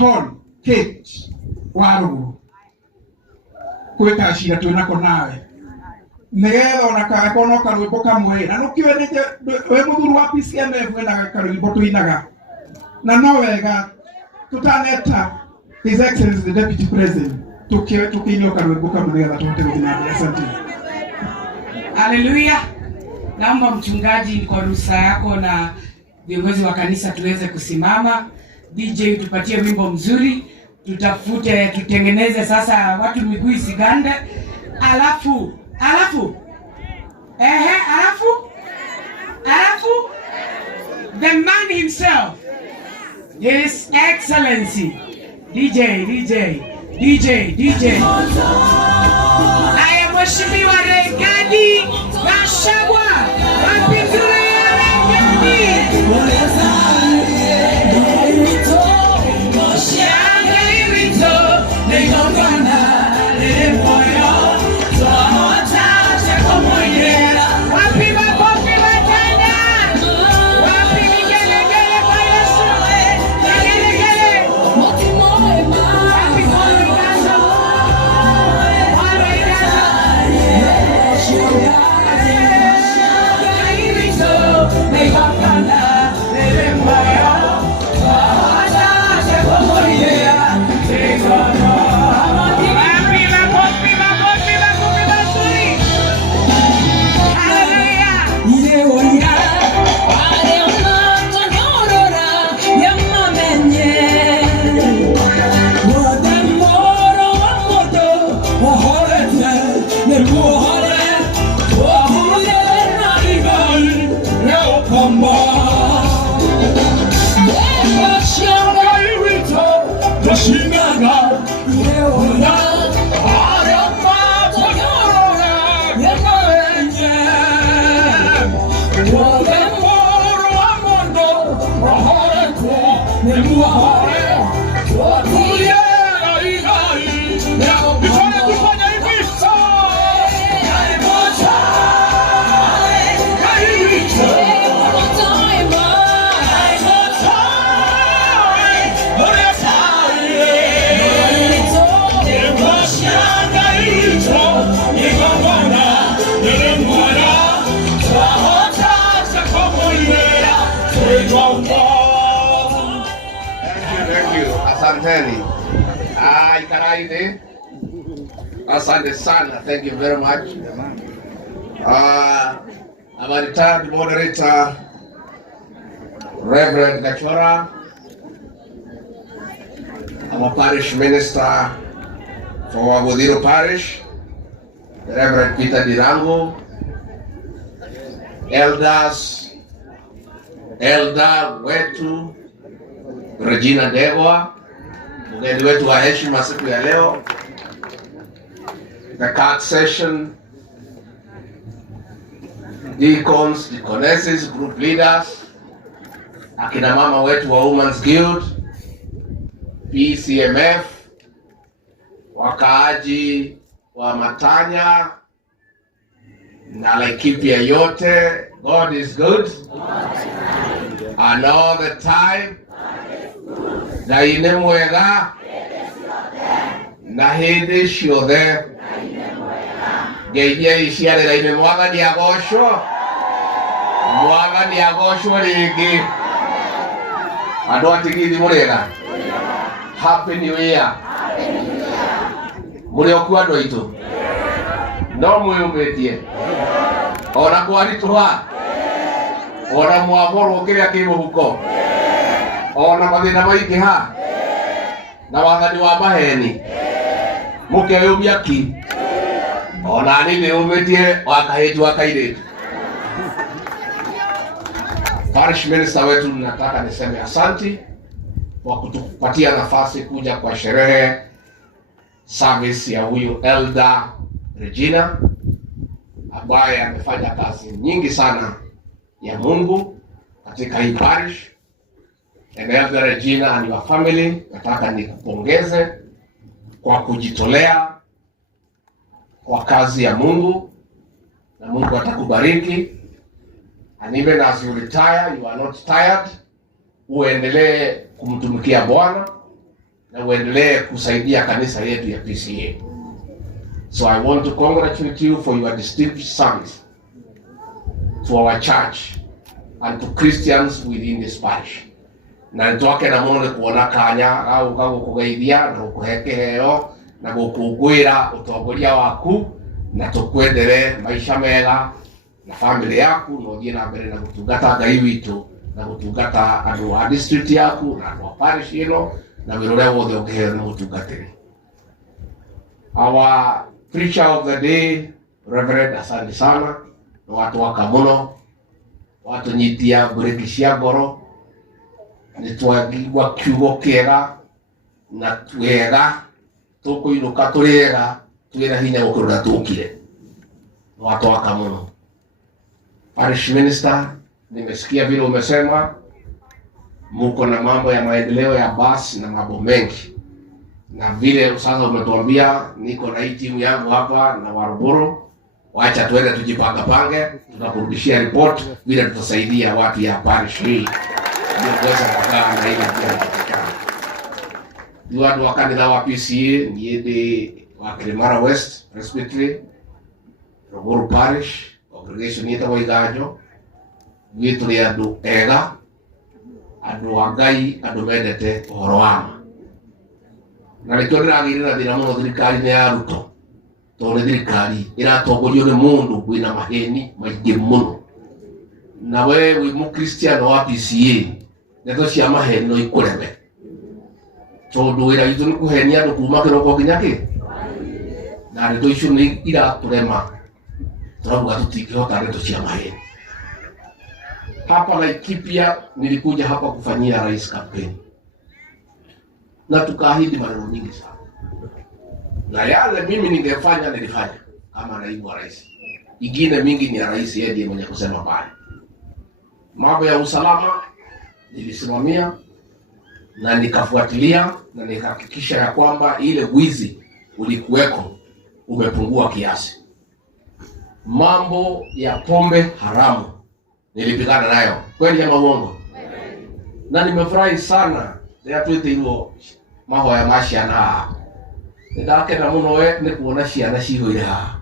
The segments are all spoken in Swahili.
Hall Kate Waru kwita shira twinako nawe nigetha ona kakono karwimbo kamwe na nukiwe ni we muthuru wa PCMF wena karwimbo twinaga na no wega tutaneta His Excellency the Deputy President tukiinio karwimbo kamwe nigetha tuhote gũthina. Asante. Haleluya. Naomba mchungaji kwa ruhusa yako na viongozi wa kanisa tuweze kusimama. DJ tupatie wimbo mzuri, tutengeneze sasa watu miguu isigande. Alafu the man himself, His Excellency DJ haya mheshimiwa Regadi Gachagua mapinduzi ya Regadi Asante sana. Thank you very much. Our retired moderator, Reverend Gachora, our parish minister for Wabudiro Parish, Reverend Peter Dirango, elders, Elder wetu Regina Dewa, mgeni wetu wa heshima siku ya leo, the card session, deacons, deaconesses, group leaders, akina mama wetu wa Women's Guild, PCMF, wakaaji wa Matanya na Laikipia yote. God is good and all the time. Na ine mwega na hindi ciothe ngeithia iciarĩra-inĩ. Mwathani agocwo rĩngĩ. Andũ atigithi mũrĩega, happy new year. Mũrĩ okuo andũ aitũ, no mwĩyũmĩtie ona kwaritũha, ona mwahorwo kĩrĩa kĩ mũhuko, ona mathĩna maingĩha na wathani wa maheni, mũkeyũmia ki. Ona nĩ nĩyũmĩtie wa kahĩnju wa kairĩtu. Parish minister wetu, nataka niseme asanti kwa kutupatia nafasi kuja kwa sherehe service ya huyu Elder Regina ambaye amefanya kazi nyingi sana ya Mungu katika hii parish. And Elder Regina and your family, nataka nikupongeze kwa kujitolea kwa kazi ya Mungu, na Mungu atakubariki. And even as you retire, you are not tired. Uendelee kumtumikia Bwana na uendelee kusaidia kanisa yetu ya PCA. So I want to congratulate you for your distinguished service to our church and to Christians within this parish. Na nitoke na muno kuona kanya au kugeithia na kuheke heo na gukungwira utongoria waku na tukwendelee maisha mega na family yaku no thie na mbere na gutungata Ngai witu na gutungata andu a district yaku na andu a parish ino na wirore wothe ungiheo na gutungatiri. Our preacher of the day, Reverend, asante sana, na watu waka muno, watu nyitia bureki cia ngoro, nitwagigwa kiugo kiega na twega, tukuinuka turiega, twina hinya gukurura tukire. Watu waka muno. Parish Minister, nimesikia vile umesema muko na mambo ya maendeleo ya basi na mambo mengi. Na vile sasa umetuambia niko na hii timu yangu hapa na Waruburu, wacha tuende tujipanga pange, tunakurudishia report vile tutasaidia watu ya parish hii ndio kuweza kukaa na ile kitu. Ni watu wa kanisa wa PCA niende wa Kilimara West Presbytery, Ruguru Parish, congregation yetu wa Igajo, vitu ni andu ega, andu wa Ngai, andu mendete uhoro wama. Na nĩkĩo ndĩragĩrĩra thĩna mũno thirikari-inĩ ya Ruto, tondũ thirikari ĩratongorio nĩ mũndũ wĩna maheni maingĩ mũno. Na we wĩ mũkristiano wa PCA, ndeto cia maheni no ikũreme, tondũ wĩra witũ nĩ kũhenia andũ kuma kĩroko nginya kĩ, na ndeto icio nĩ iratũrema, tũrauga tũtingĩhota ndeto cia maheni. Hapa Laikipia nilikuja hapa kufanyia rais campaign, na tukaahidi maneno mingi sana. Na yale mimi ningefanya nilifanya kama naibu wa rais. Ingine mingi ni ya rais yeye ndiye mwenye kusema pale. Mambo ya usalama nilisimamia na nikafuatilia na nikahakikisha ya kwamba ile wizi ulikuweko umepungua kiasi. Mambo ya pombe haramu nilipigana nayo. Kweli ama uongo? Na nimefurahi sana ya twete hilo mahoya ma ciana. Ndakena muno we nĩ kuona ciana cihũire haha.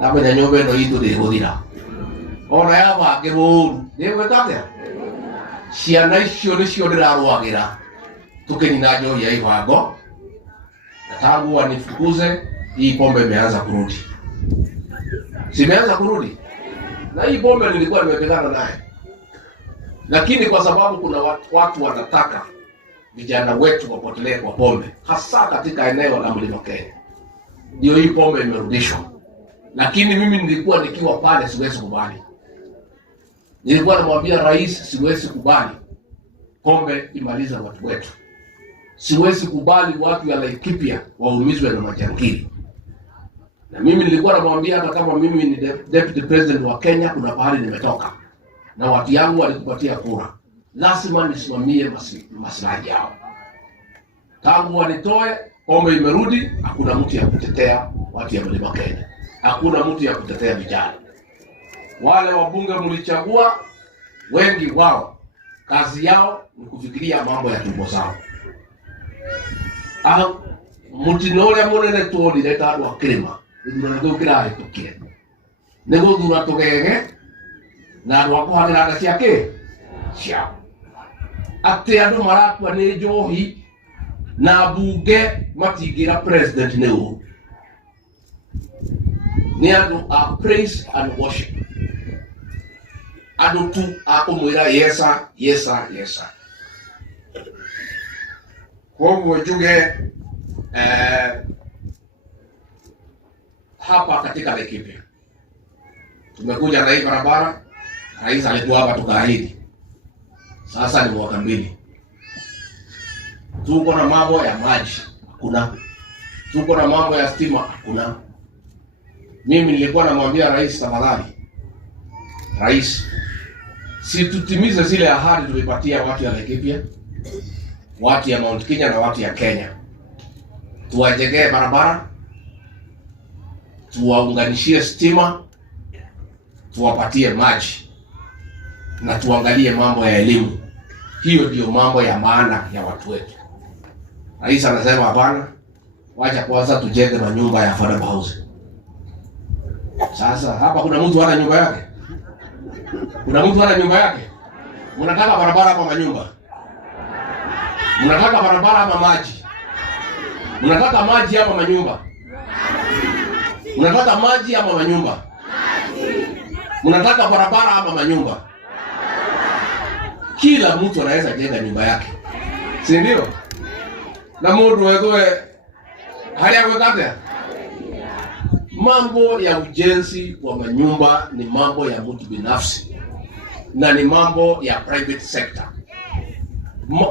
Na menya nyũmba ĩno itũ ndĩhũthira. Ona yabange mũũru. Nĩgwĩka atĩa? Ciana icio nĩcio ndĩrarũagĩra. Tũkĩnina njohi ya Ibango. Na tangu wanifukuze, hii pombe imeanza kurudi. Simeanza kurudi. Na hii pombe nilikuwa nimepigana naye. Lakini kwa sababu kuna watu wanataka vijana wetu wapotelee kwa pombe, hasa katika eneo la Mlima Kenya, ndio hii pombe imerudishwa. Lakini mimi nilikuwa nikiwa pale siwezi kubali. Nilikuwa namwambia rais siwezi kubali pombe imalize watu wetu. Siwezi kubali watu ya Laikipia waumizwe na majangili. Na mimi nilikuwa namwambia hata kama mimi ni deputy president wa Kenya, kuna pahali nimetoka na watu yangu walikupatia kura, lazima nisimamie maslahi yao. Tangu wanitoe pombe imerudi, hakuna mtu ya kutetea watu ya Mlima Kenya, hakuna mtu ya kutetea vijana. Wale wabunge mlichagua, wengi wao kazi yao ni kufikiria mambo ya tumbo zao. Mutinole munene tuonire tandu wa Kirima ithurano riu kirahĩtũkire nĩ gũthura tũgege na andũ a kũhanĩra nda ciake ciao, atĩ andũ marakua nĩ njohi na mbunge matingĩra president nĩ ũru. Nĩ andũ a praise and worship, andũ tu a kũmwĩra yesa yesa yesa. Koguo njuge hapa katika Laikipia tumekuja na hii barabara, rais alikuwa hapa tukaahidi. Sasa ni mwaka 2. Tuko na mambo ya maji hakuna, tuko na mambo ya stima hakuna. Mimi nilikuwa namwambia rais, tafadhali rais, si tutimize zile ahadi tulipatia watu ya Laikipia, watu ya Mount Kenya na watu ya Kenya. Tuwajengee barabara, tuwaunganishie stima, tuwapatie maji na tuangalie mambo ya elimu. Hiyo ndio mambo ya maana ya watu wetu. Rais anasema hapana, wacha kwanza tujenge manyumba ya affordable housing. Sasa hapa kuna mtu hana nyumba yake? Kuna mtu hana nyumba yake? Mnataka barabara ama manyumba? Mnataka barabara ama maji? Mnataka maji ama manyumba? Mnataka maji ama manyumba? Mnataka barabara ama manyumba? Kila mtu anaweza jenga nyumba yake, si ndio? Na mundu wewe haya kwenda. Mambo ya ujenzi wa manyumba ni mambo ya mtu binafsi na ni mambo ya private sector.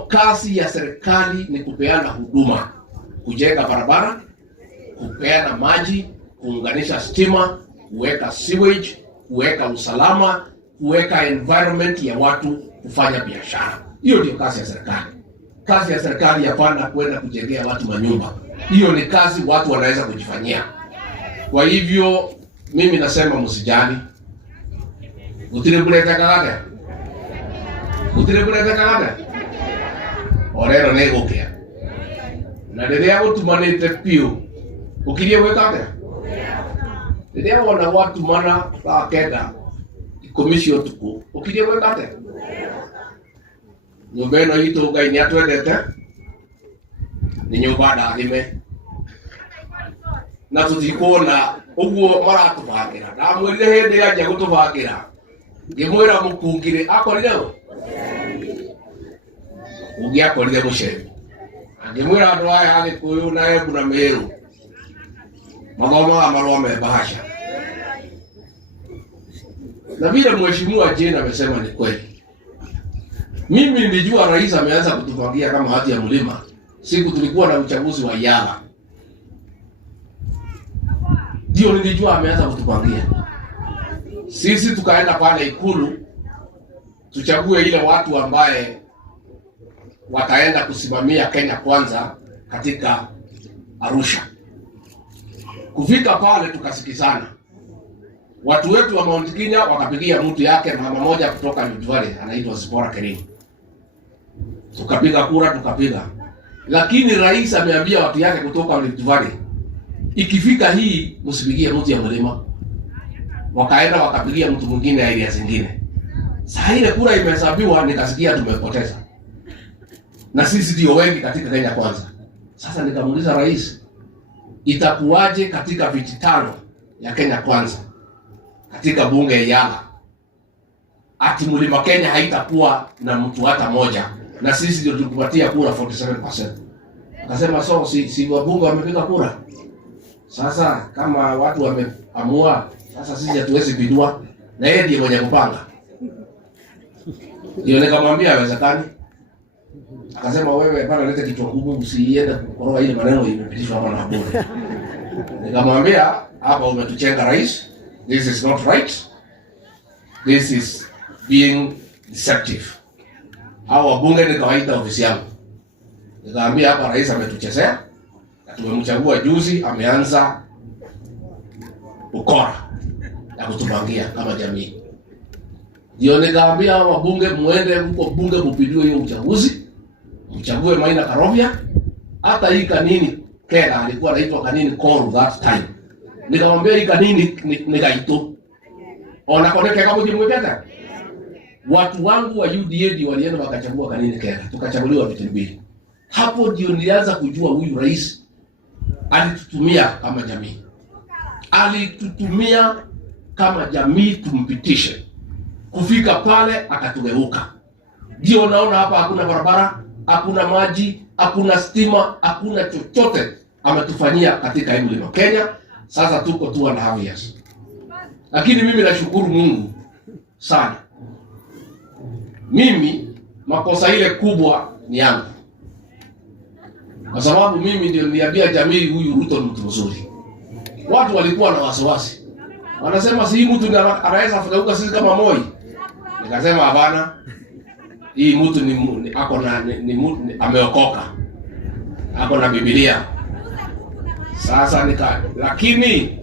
Kazi ya serikali ni kupeana huduma, kujenga barabara, kupeana maji, kuunganisha stima, kuweka sewage, kuweka usalama, kuweka environment ya watu kufanya biashara. Hiyo ndio kazi ya serikali. Kazi ya serikali hapana kwenda kujengea watu manyumba. Hiyo ni kazi watu wanaweza kujifanyia. Kwa hivyo mimi nasema msijali. Utile kuleta kalada. Utile kuleta kalada. Orero nego kia. Na dede yako tumanete pio. Ukirie wekata. Dede yako wana watu mana pakeda. Komisio tuku. Ukirie wekata. Nyumba ino hito ugaini atwendete. Ni nyumba ndathime. Na tutikuona uguo maratubangira. Ndamwirire hindi ya nja gutubangira. Ngimwira mukungire akorire go. Ugi akorire mucemi. Ngimwira andu aya Agikuyu na Embu na Meru. Magoma marua me bahasha. Na vile mheshimiwa Jane amesema ni kweli. Mimi nilijua rais ameanza kutupangia kama hati ya mlima siku tulikuwa na uchaguzi wa Yala. Ndio nilijua ameanza kutupangia. Sisi tukaenda pale Ikulu tuchague ile watu ambaye wataenda kusimamia Kenya Kwanza katika Arusha. Kufika pale tukasikizana. Watu wetu wa Mount Kenya wakapigia mtu yake mama moja kutoka Rift Valley anaitwa Zipporah Kerim. Tukapiga kura tukapiga. Lakini rais ameambia watu yake kutoka Rift Valley, ikifika hii msipigie mtu ya mlima. Wakaenda wakapigia mtu mwingine area zingine. Sasa ile kura imehesabiwa nikasikia tumepoteza. Na sisi ndio wengi katika Kenya Kwanza. Sasa nikamuuliza rais, itakuwaje katika viti 5 ya Kenya Kwanza katika bunge ya Yala? Ati Mlima Kenya haitakuwa na mtu hata moja na sisi ndio tukupatia kura 47%. Akasema so si wabunge wamepiga kura. Sasa kama watu wameamua, sasa sisi hatuwezi bidua na yeye ndiye mwenye kupanga. Ndio nikamwambia haiwezekani. Akasema wewe bana leta kichwa ngumu usiende kukoroga ile maneno imepitishwa hapa na bure. Nikamwambia hapa umetuchenga rais. This is not right. This is being deceptive. Hao wabunge nikawaita ofisi yangu. Nikamwambia hapa rais ametuchezea. Na tumemchagua juzi ameanza ukora na kutupangia kama jamii. Ndio nikamwambia hao wabunge muende huko bunge kupindua hiyo uchaguzi. Mchague Maina Karovia. Hata hii Kanini Kera alikuwa anaitwa Kanini Koru that time. Nikamwambia hii Kanini nikaito. Ona koneke kama jimwepeta. Watu wangu wa UDA ndio walienda wakachagua Kanini Kera. Tukachaguliwa viti 2. Hapo ndio nilianza kujua huyu rais alitutumia kama jamii. Alitutumia kama jamii tumpitishe. Kufika pale akatugeuka. Ndio naona hapa hakuna barabara, hakuna maji, hakuna stima, hakuna chochote ametufanyia katika Mlima Kenya. Sasa tuko 2.5 years. Lakini mimi nashukuru Mungu sana. Mimi makosa ile kubwa ni yangu. Kwa sababu mimi ndio niliambia jamii huyu Ruto ni mtu mzuri. Watu walikuwa na wasiwasi. Wanasema si mtu anaweza kugeuka sisi kama Moi. Nikasema hapana. Hii mtu ni ako na ni ameokoka. Ako na Biblia. Sasa lakini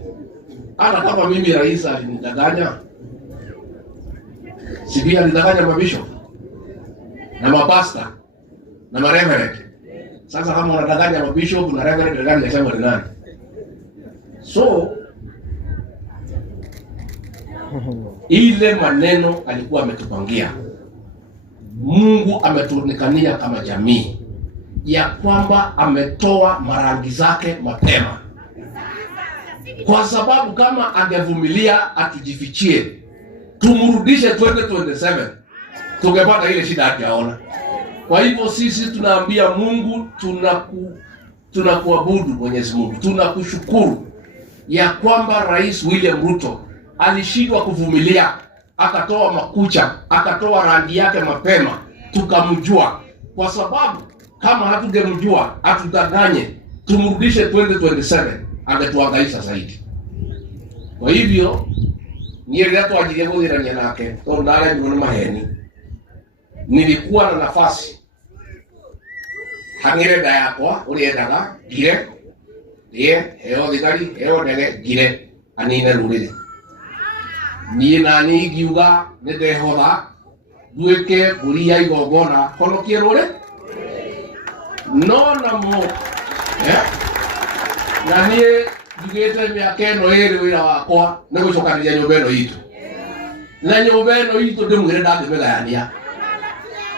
hata kama mimi rais alinidanganya. Si pia alidanganya mabisho na mapasta na mareverend. Sasa kama wanadanganya mabishop na reverend gani nasema ni nani? So ile maneno alikuwa ametupangia, Mungu ametuonekania kama jamii ya kwamba ametoa marangi zake mapema, kwa sababu kama angevumilia atujifichie tumrudishe 2027 tungepata ile shida hatujaona. Kwa hivyo sisi tunaambia Mungu, tunakuabudu Mwenyezi Mungu, tunakushukuru ya kwamba Rais William Ruto alishindwa kuvumilia, akatoa makucha, akatoa rangi yake mapema, tukamjua. Kwa sababu kama hatungemjua, atudanganye, tumrudishe 2027, angetuangaisha zaidi. Kwa hivyo niye twajirie guthirania nake tondu ndare ni maheni, nilikuwa na nafasi hangire nda yakwa uriendaga ngire heo thigari heo ndege ngire anine ruriri niĩ nani ngiuga nĩ ndehotha nduĩke mbũri ya igongona honokie rũrĩ no namo na niĩ njugĩte mĩaka ĩno ĩrĩ wĩra wakwa nĩ gũcokanĩria nyũmba ĩno itũ, na nyũmba ĩno itũ ndĩmwĩre ndangĩmĩgayania,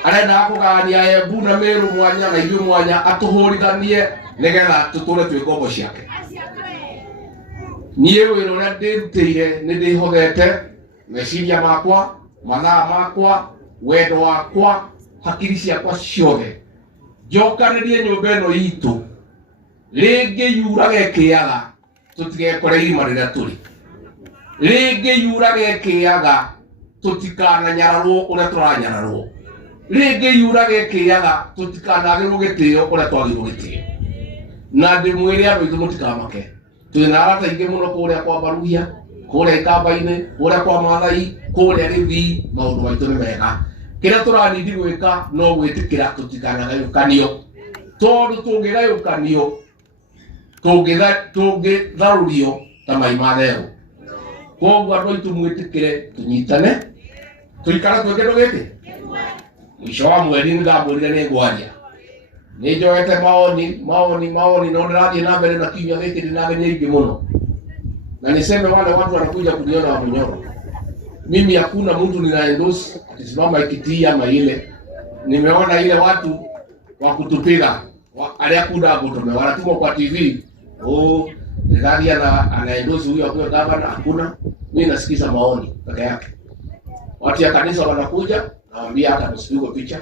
arenda kũgayania Embu na Meru mwanya na ithuĩ mwanya, atũhũrithanie nĩgetha tũtũre twĩ ngombo ciake. Niĩ wĩra ũrĩa ndĩrutĩire nĩ ndĩhothete meciria makwa, mathaa makwa, wendo wakwa, hakiri ciakwa ciothe njokanĩrie nyũmba ĩno itũ rĩngĩ yurage kĩaga tũtigekore irima rĩrĩa tũrĩ, rĩngĩ yurage kĩaga tũtikananyararwo ũrĩa tũranyararwo, rĩngĩ yurage kĩaga tũtikanagĩrwo gĩtĩo ũrĩa twagĩrwo gĩtĩo. Na ndĩmwĩre andũ aitũ mũtikamake, twĩna arata aingĩ mũno kũrĩa kwa Baruhia, kũrĩa Ikamba-inĩ, kũrĩa kwa Maathai, kũrĩa Gĩthii, maũndũ maitũ nĩ mega. Kĩrĩa tũranindi gwĩka no gwĩtĩkĩra tũtikanagayũkanio, tondũ tũngĩgayũkanio tũngĩtharũrio ta mai ma therũ. Koguo andũ aitũ mwĩtĩkĩre tũnyitane, tũikara twĩ kĩndũ gĩkĩ. Mũico wa mweri nĩndamwĩrire nĩngwaria, nĩnjoete maoni no ndĩrathiĩ na mbere na kiumia gĩkĩ ndĩna ageni aingĩ mũno, na niseme wale watu wanakuja kuniona wa Munyoro, mimi hakuna mtu ninaendorse akisimama ikitii ama ile. Nimeona ile watu wa kutupiga alia kuda kutume wanatumwa kwa TV, ndani anaendorse huyo kwa gavana. Hakuna, mimi nasikiza maoni peke yake. Watu ya kanisa wanakuja, nawaambia hata msipigwe picha.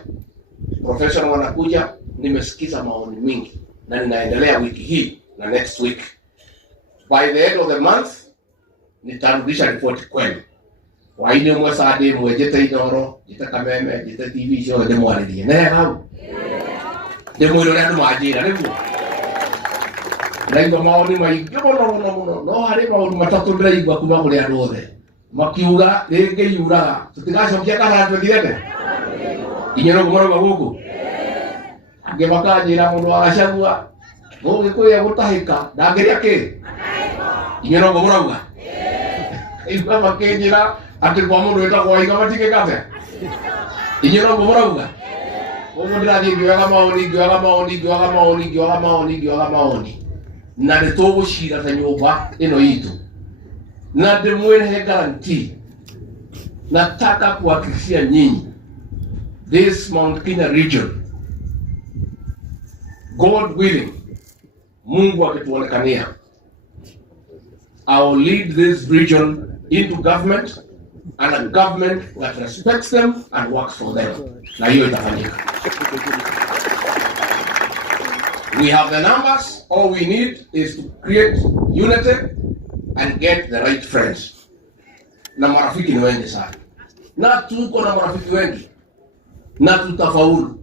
Professional wanakuja, nimesikiza maoni mingi na ninaendelea wiki hii na next week. By the end of the month nitarudisha report kwenu. Waini mwe sade mwe jete idoro, jete kameme, jete TV show de mwaririe. Ne hau. De mwe ro yandu majira niku. Ndaigwa maoni maingi muno no hari maundu matatu ndaigwa kuma kuri andu othe. Makiuga rĩngĩ yuraga tutigacokia kana twendire. Inyoro gumoro guku. Ngemakanyira mundu wa Gachagua gũgĩkũya gũtahĩka ndangĩrĩa kĩ inyoro gumurauga igwa makĩnjĩra atĩ kwa mũndũ wĩtagwo Waiga matigĩkate inyoro gumurauga. Ũguo ndĩrathiĩ ngĩoyaga maoni na nĩtũgũcira ta nyũmba ĩno itũ, na ndĩmwĩre guarantee, nataka kuhakikishia nyinyi this Mount Kenya region, God willing, Mungu akituonekania, I will lead this region into government, and a government that respects them and works for them. Na hiyo itafanyika. We have the numbers, all we need is to create unity and get the right friends. Na marafiki ni wengi sana, na tuko na marafiki wengi, na tutafaulu,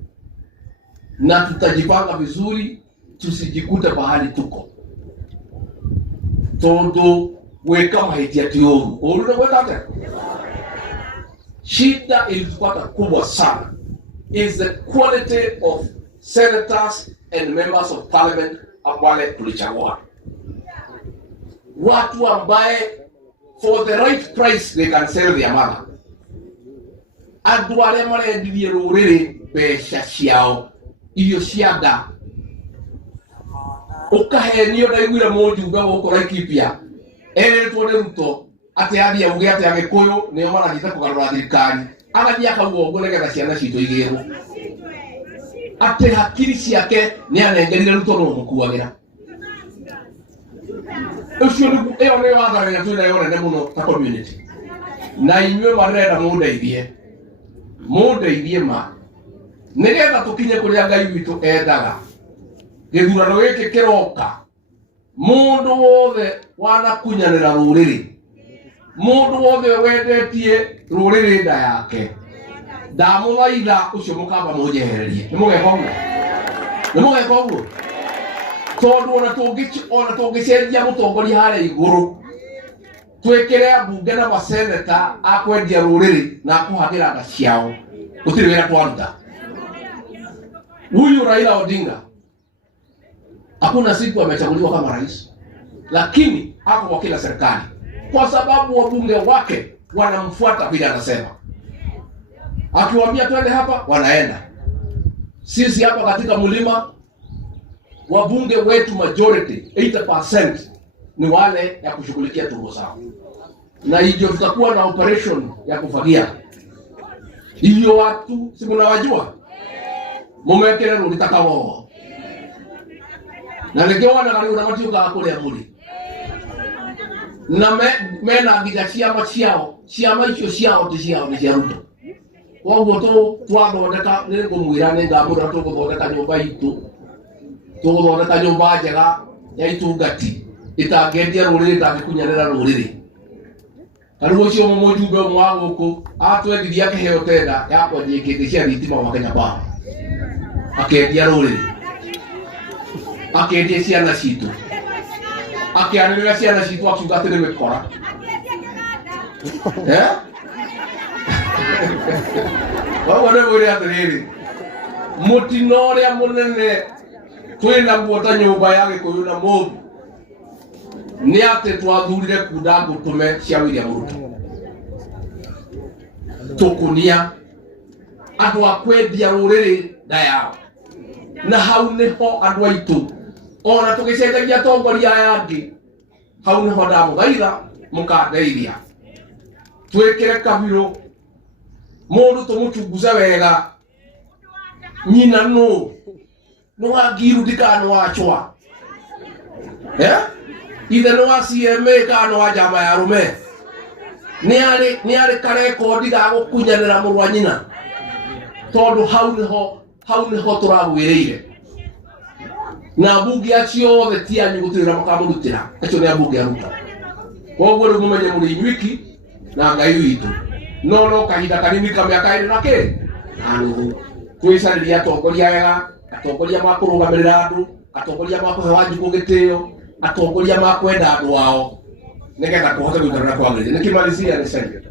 na tutajipanga vizuri, tusijikute pahali tuko. Tondu weka mahiti ati oru. Oru na weka ate. Shida ilitupata kubwa sana is the quality of senators and members of parliament ambale tulichagua. Watu ambaye for the right price they can sell their mother. Andu wale marendirie ruriri besha ciao, irio cianda, ukahenio ndaiguire mujumbe gukora ikipia tuone Ruto ati ari auge ati agikuyu nio maranyita kugarura thirikari agathii akauga uguo nigetha ciana citu igirwo ati hakiri ciake ni anengerire Ruto no mukuagira ucio ni eyo ni wathani na twina yone muno ta community na inywe marenda mundeithie ma nigetha tukinye kuria Ngai witu endaga githurano giki kiroka mundu wothe wanakunyanira ruriri mundu wothe wendetie ruriri nda yake ndamuthaitha ucio mukamba munjehererie nimugeka uguo tondu ona tungicenjia mutongoria haria iguru twikire ambunge na maseneta akwendia ruriri na akuhagira nda ciao gutiri wira twaruta huyu Raila Odinga hakuna siku amechaguliwa kama rais, lakini hapo kwa kila serikali kwa sababu wabunge wake wanamfuata vile anasema. Akiwaambia twende hapa wanaenda. Sisi hapa katika mlima wabunge wetu majority 80% ni wale ya kushughulikia tumbo zao. Na hivyo tutakuwa na operation ya kufagia. Hiyo watu si mnawajua? Mumekele rulitaka wao. Na legewa na gari unamatiuka akule amuli. Na mena ngija ciama ciao icio ciao ti ciao ni cia Ruto. Koguo twathondeka ni ngumwira ni ngamura tuguthondeka nyumba itu. Tuguthondeka nyumba njega ya itungati itangendia ruriri ndagikunyanira ruriri. Karuo cio mujumbe mwa guku atwendithia kiheo tenda ya kwendia kindi cia thitima wa Kenya Power. Akendia ruriri. Akendia ciana citu. Akianĩrĩra ciana citu akiuga atĩ nĩ mĩkora. Koguo nĩ mwĩre atĩrĩrĩ, mũtino ũrĩa mũnene twĩna guota nyũmba ya Gĩkũyũ na Mũmbi nĩ atĩ twathurire kunda ngũtũme cia William Ruto. Tũkũnia andũ a kwendia rũrĩrĩ nda yao, na hau nĩho andũ aitũ ona tugicenjagia tongoria yangi hau niho ndamuthaitha mukandeithia twikire Kabiru mundu tumuchunguze wega nyina no wangiru ndikano wachwa ithe no wa CMA kana wa jama ya rume ni ari karekodi ga gukunyanira murwa nyina tondu hau niho turagwiriire na bunge acio the tia nyugutira makamurutira acio ni abunge aruta koguo ri mumenye muri wiki na Ngai witu no kahinda kanini kamyaka iri nake anu twicariria atongoria wega atongoria makurugamirira andu atongoria makuhewa njuku gitio atongoria makwenda andu wao nigetha kuhote guikarana kwagirire nikimalizia niseme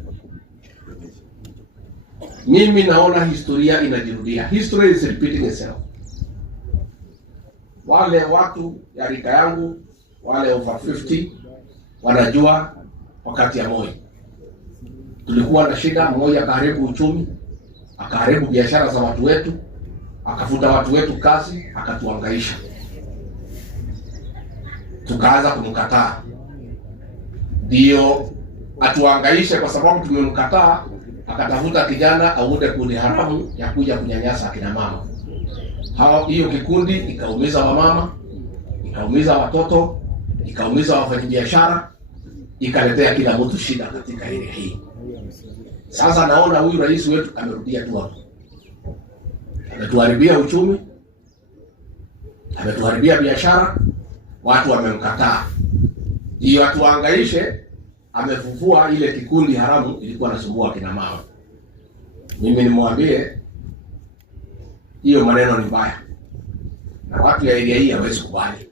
mimi naona historia inajirudia. History is repeating itself. Wale watu ya rika yangu wale over 50 wanajua wakati ya Moi tulikuwa na shida. Moi akaharibu uchumi, akaharibu biashara za watu wetu, akafuta watu wetu kazi, akatuhangaisha. Tukaanza kumkataa ndio atuhangaishe kwa sababu tumemkataa. Akatafuta kijana aunde kundi haramu ya kuja kunyanyasa akina mama. Hiyo kikundi ikaumiza wamama, ikaumiza watoto, ikaumiza wafanyabiashara, ikaletea kila mtu shida katika ile hii. Sasa naona huyu rais wetu amerudia tu hapo. Ametuharibia uchumi, ametuharibia biashara, watu wamemkataa. Hiyo atuhangaishe, amefufua ile kikundi haramu ilikuwa nasumbua kina mama. Mimi nimwambie hiyo maneno ni mbaya. Na watu ya area hii hawezi kubali.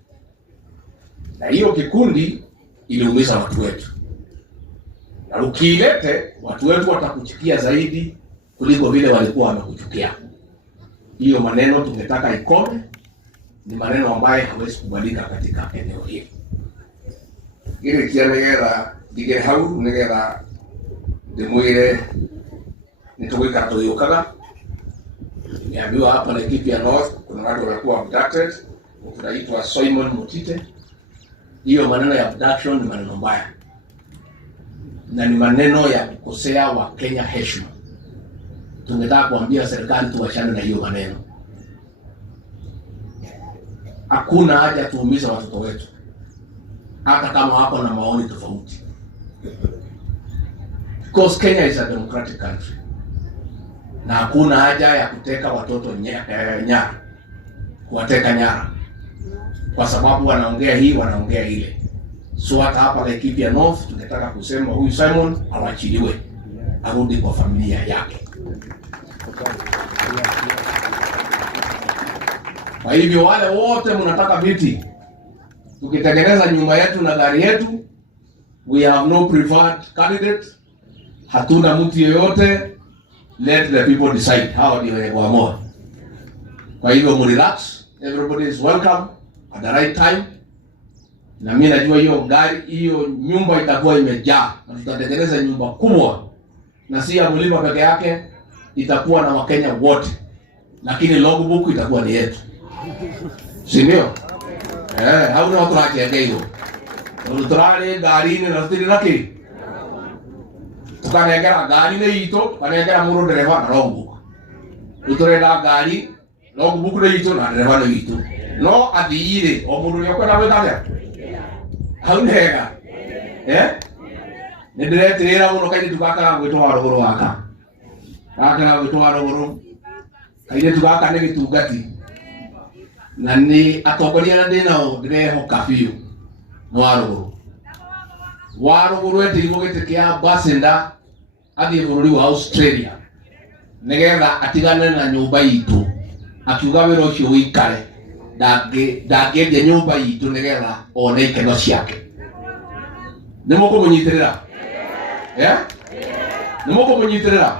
Na hiyo kikundi iliumiza watu wetu. Na ukiilete watu wetu watakuchukia zaidi kuliko vile walikuwa wamekuchukia. Hiyo maneno tungetaka ikome, ni maneno ambayo hawezi kubalika katika eneo hili. Ile kianegera digere hau negera demwire nitoweka toyokaga. Niambiwa hapa na Laikipia North kuna watu walikuwa abducted tunaitwa Simon Mutite. Hiyo maneno ya abduction ni maneno mbaya, na ni maneno ya kukosea wa Kenya heshima. Tungetaka kuambia serikali tuachane na hiyo maneno. Hakuna haja tuumiza watoto wetu, hata kama wako na maoni tofauti. Because Kenya is a democratic country. Na hakuna haja ya kuteka watoto nyara, kuwateka nyara, kwa sababu wanaongea hii wanaongea ile. So hata hapa Laikipia North tungetaka kusema huyu Simon awachiliwe, arudi kwa familia yake. Kwa hivyo wale wote mnataka viti, tukitengeneza nyumba yetu na gari yetu, we have no preferred candidate. Hatuna mtu yeyote. Let the people decide how they want. Kwa hivyo relax, everybody is welcome at the right time. Na mimi najua hiyo nyumba itakuwa imejaa, na tutatengeneza nyumba kubwa, na si ya Mlima peke yake, itakuwa na Wakenya wote, lakini logbook itakuwa ni yetu, si ndio? Hauna watu wachenge hiyo. Utrale gari ni rastiri laki. Tukanegera gari ni ito, tukanegera muru dereva na logbook. Utrela gari, logbook ni ito na dereva ni ito. No adire, omuru yoko na wetanya. Haunega. Ndirete muno kaini tukaka gwitwa ruguru waka. Aka gwitwa ruguru. Kaini tukaka ne gitungati. Na ni atongoria na ndinao ndirehoka biũ no waruguru endirwo gĩtĩ kĩa ambassador athiĩ bũrũri wa Australia nĩgetha atigane na nyũmba itũ, akiuga wĩra ũcio ũikare, ndangĩendia nyũmba itũ nĩgetha one ikeno ciake. Nĩ mũkũmũnyitĩrĩra? Nĩ mũkũmũnyitĩrĩra?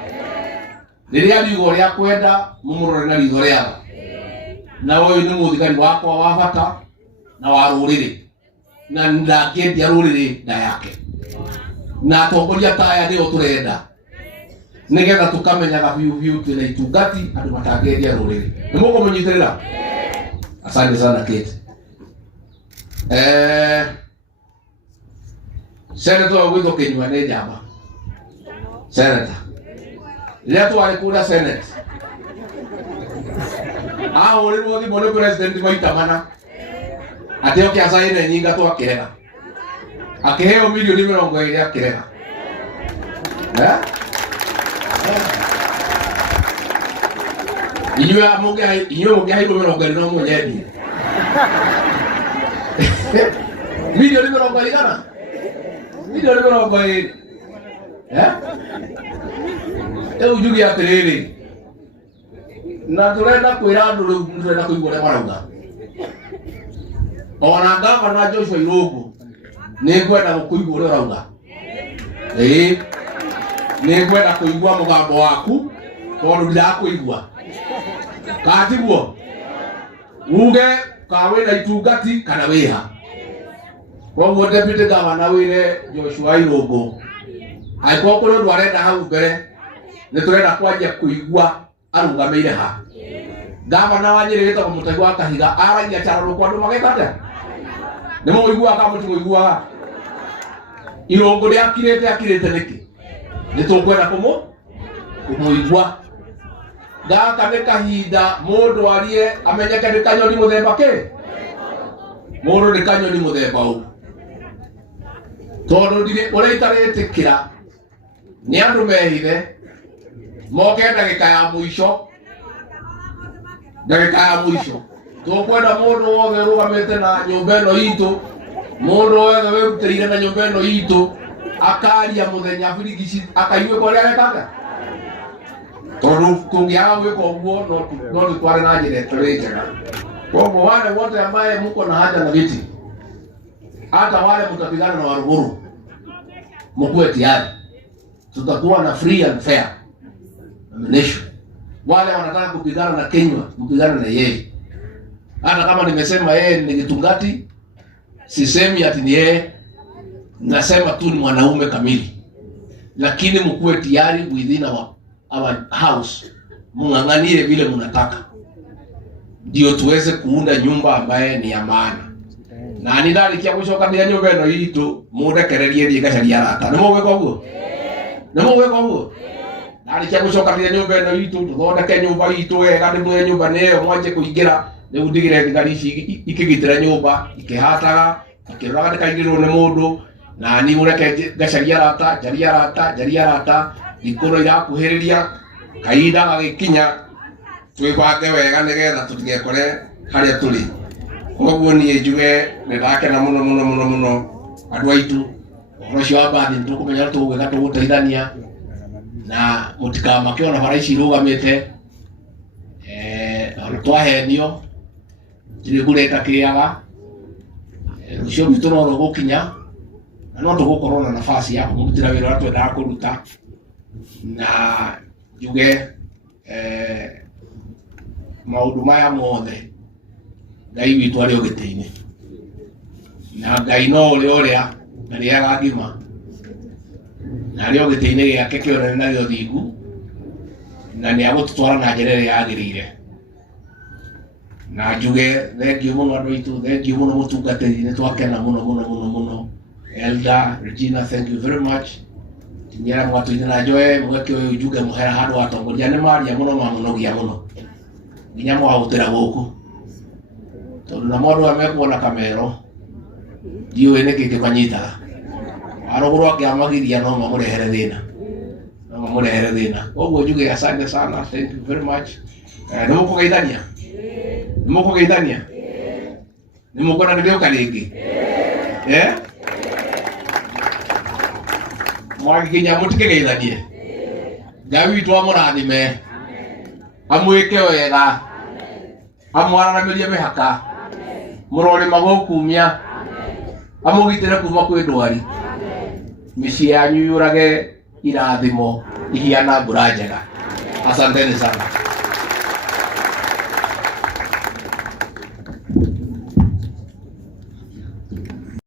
Rĩrĩa riugo rĩa kwenda mũmũrore na ritho rĩa tha. Na wewe ni muthigani wakwa wa bata na wa rũrĩrĩ, na ndangĩendia rũrĩrĩ nda yake. Na atongoria taya nĩo tũrenda, nĩgetha tũkamenyaga biũ twĩna itungati andũ matangĩendia rũrĩrĩ. Nĩ mũkũmũnyitĩrĩra? Asante sana Kate. Senator Witho Kinyua nĩ njamba. Senator rĩrĩa twarĩ kũrĩa Senate, uri modi mono president maita mana ateo kia saine nyinga to akirega akiheo milioni 20 akirega inyua mungi haido 20 no mwenyeji milioni 20 kana milioni 20 ujugi atiriri na turenda kwira andu riu turenda kuigua ria marauga. Ona ngavana Joshua Irungu ni ngwenda gukuigua uria urauga. Ni ngwenda kuigua mugambo waku tondu ndirakuigua. Katiguo uge ka wina itungati kana wiha. Koguo deputy governor wire Joshua Irungu aiko kuri ndu arenda hau mbere ni turenda kwanjia kuigua arugameire ha. Gavana wa Nyeri gitagwo Mutego wa Kahiga aragia chararo kwa andu magekata. Ni muigua ka mutigua Irungu ri akirete niki. Ni tukwenda kumuigua. Gaka ni kahinda mundu arie amenyeke ni kanyoni muthemba ke. Mundu ni kanyoni muthemba u. Tondu ndire ureitarĩtĩkĩra ni andu mehithe moke ndagĩka ya mũico tukwenda mundu wothe rugamite na nyumba ĩno itũ, mundu wothe wĩrutĩire na nyumba ĩno itũ akaria muthenya birigici akaigue kwa rĩa wetanga. Tondu tũngĩaga gwĩka ũguo no tware na njĩra ĩtarĩ njega. Koguo wale wote ambaye mko na haja na viti, hata wale mtapigana na Waruguru, mkuwe tayari, tutakuwa na free and fair nomination. Wale wanataka kupigana na Kinyua, kupigana na yeye. Hata kama nimesema yeye ni Gitungati, sisemi ati ni yeye, nasema tu ni mwanaume kamili. Lakini mkuwe tayari within our house, mung'ang'anie vile mnataka. ndio tuweze kuunda nyumba ambaye ni ya maana. Na ni ndarikia gucokanira nyumba ino itu mundekererie thie ngacaria arata. Nimo gwika uguo? Nimo gwika uguo? Ndarikia gucokanira nyumba ino itu tuthondeke nyumba itu wega, ndimwe nyumba niyo mwanje kuingira riu ndigire thigari ici ikigitira nyumba ikihataga ikiraga ndikaingirwo ni mundu na ni ureke ngacaria arata ikoro irakuhiriria kahinda gagikinya twibange wega nigetha tutigekore haria turi. Koguo nie njuge ndakena muno andu aitu uhoro cio wa mbathi nitukumenya tugwika tuguteithania na mutikamake ona bara ici irugamite ona twahenio tiri kureka kiaga rucio bitu no gukinya na no tugukorwo na nafasi ya kumutira wira watu twendaga kuruta na njuge maundu maya mothe Ngai witu ari ogite-ini na Ngai no uria na riaga ngima na ari ogite-ini giake kionene na gio thingu na ni agututwara na njira iria yagirire. Na njuge thengiu muno andu aitu, thengiu muno mutungatiri, ni twakena muno Elda Regina, thank you very much. Tinyera mwatu-ini na njoe mweke uyu njuge muhera handu atongoria ni maria muno mamunogia muno nginya mwahutira guku tondu na mundu amekuona kamero ndiuĩ nĩ kĩĩ kĩmanyitaga arũgũrũ angĩamagiria no mamũrehere thĩna ũguo njuge asante sana, thank you very much. Nĩ mũkũgeithania nĩ mũkwenda nĩgĩũka rĩngĩ mwagikinya mũtikĩgeithanie. Ngai witũ amũrathime amwĩke wega amwaranagĩrie mĩhaka mũrorĩma gũkumia amũgitĩre kuma kwĩ ndwari mĩciĩ yanyu yũrage irathimo ihiana mbura njega. Asanteni sana.